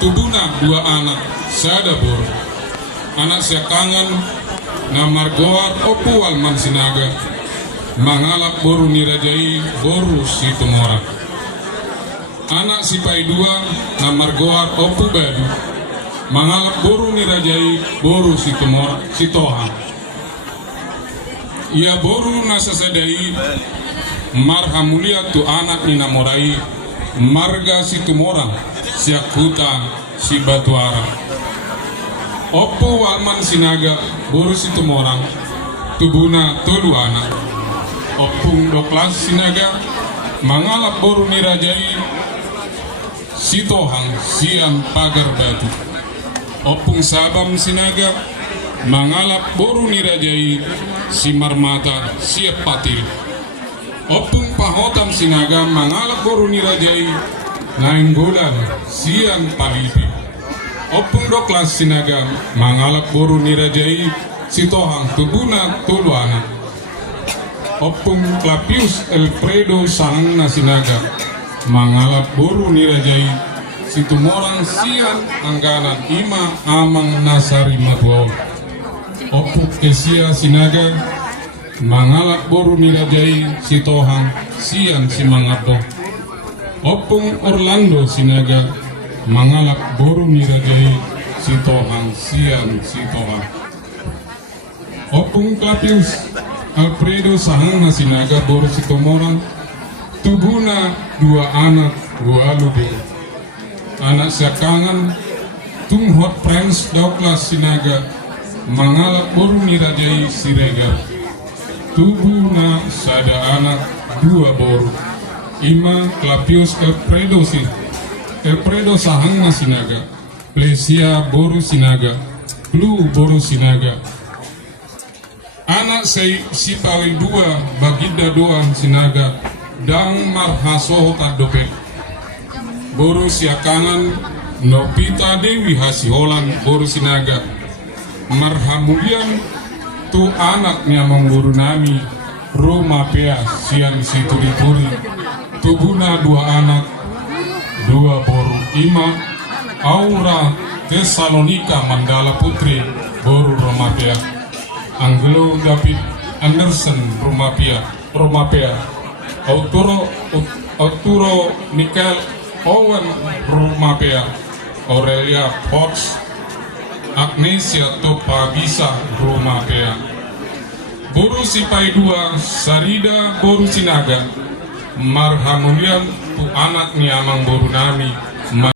tubuna dua anak sada boru anak sekangan na margoar opu alman sinaga mangalap boru nirajai boru si tumora anak sipai dua na margoar opu badu mangalap boru nirajai boru si tumora si toha ia boru nasasadai marhamulia tu anak ni namorai marga si tumora si akuta si batuara Oppo walman sinaga boru si tumora tubuna tulu anak Oppung doklas sinaga mangalap boru nirajai si tohang sian pagar batu Oppung sabam sinaga mangalap boru nirajai si marmata siap patil Oppung pahotam sinaga mangalap boru nirajai nainggolan sian palipi Oppung doklas sinaga mangalap boru nirajai si tohang tubuna tulu anak Oppung Clapius Elfredo Sangna sinaga mangalap boru nirajai si tumorang sian angganan ima amang nasari matuaw Oppung Kesia sinaga mangalap boru nirajai si tohang sian si mangato Oppung Orlando sinaga mangalap boru nirajai si tohang sian si tohang Oppung Clapius Alfredo Sahana sinaga boru si tumorang tubuna dua anak walude anak sekangan tunghot Prince Douglas sinaga mangalap boru nirajai si rega tubuna sada anak dua boru ima Clapius Elfredo Sahana sinaga Plesia boru sinaga Blue boru sinaga anak si pawi dua bagida doan sinaga dang marhasoho tadopet boru siakanan Nopita Dewi Hasiholan boru sinaga marhamulian tu anak nyamang boru nami Roma Pea sian situlipuri tubuna dua anak dua boru ima Aura Tesalonika Mandala Putri boru Roma Pea Angelo David Anderson Roma Pea Arturo Michael Owen Roma Pea Aurelia Fox Agnesia Topa Bisa Roma Pea boru sipai dua Sarida boru sinaga marhamulian tu anak ni amang boru nami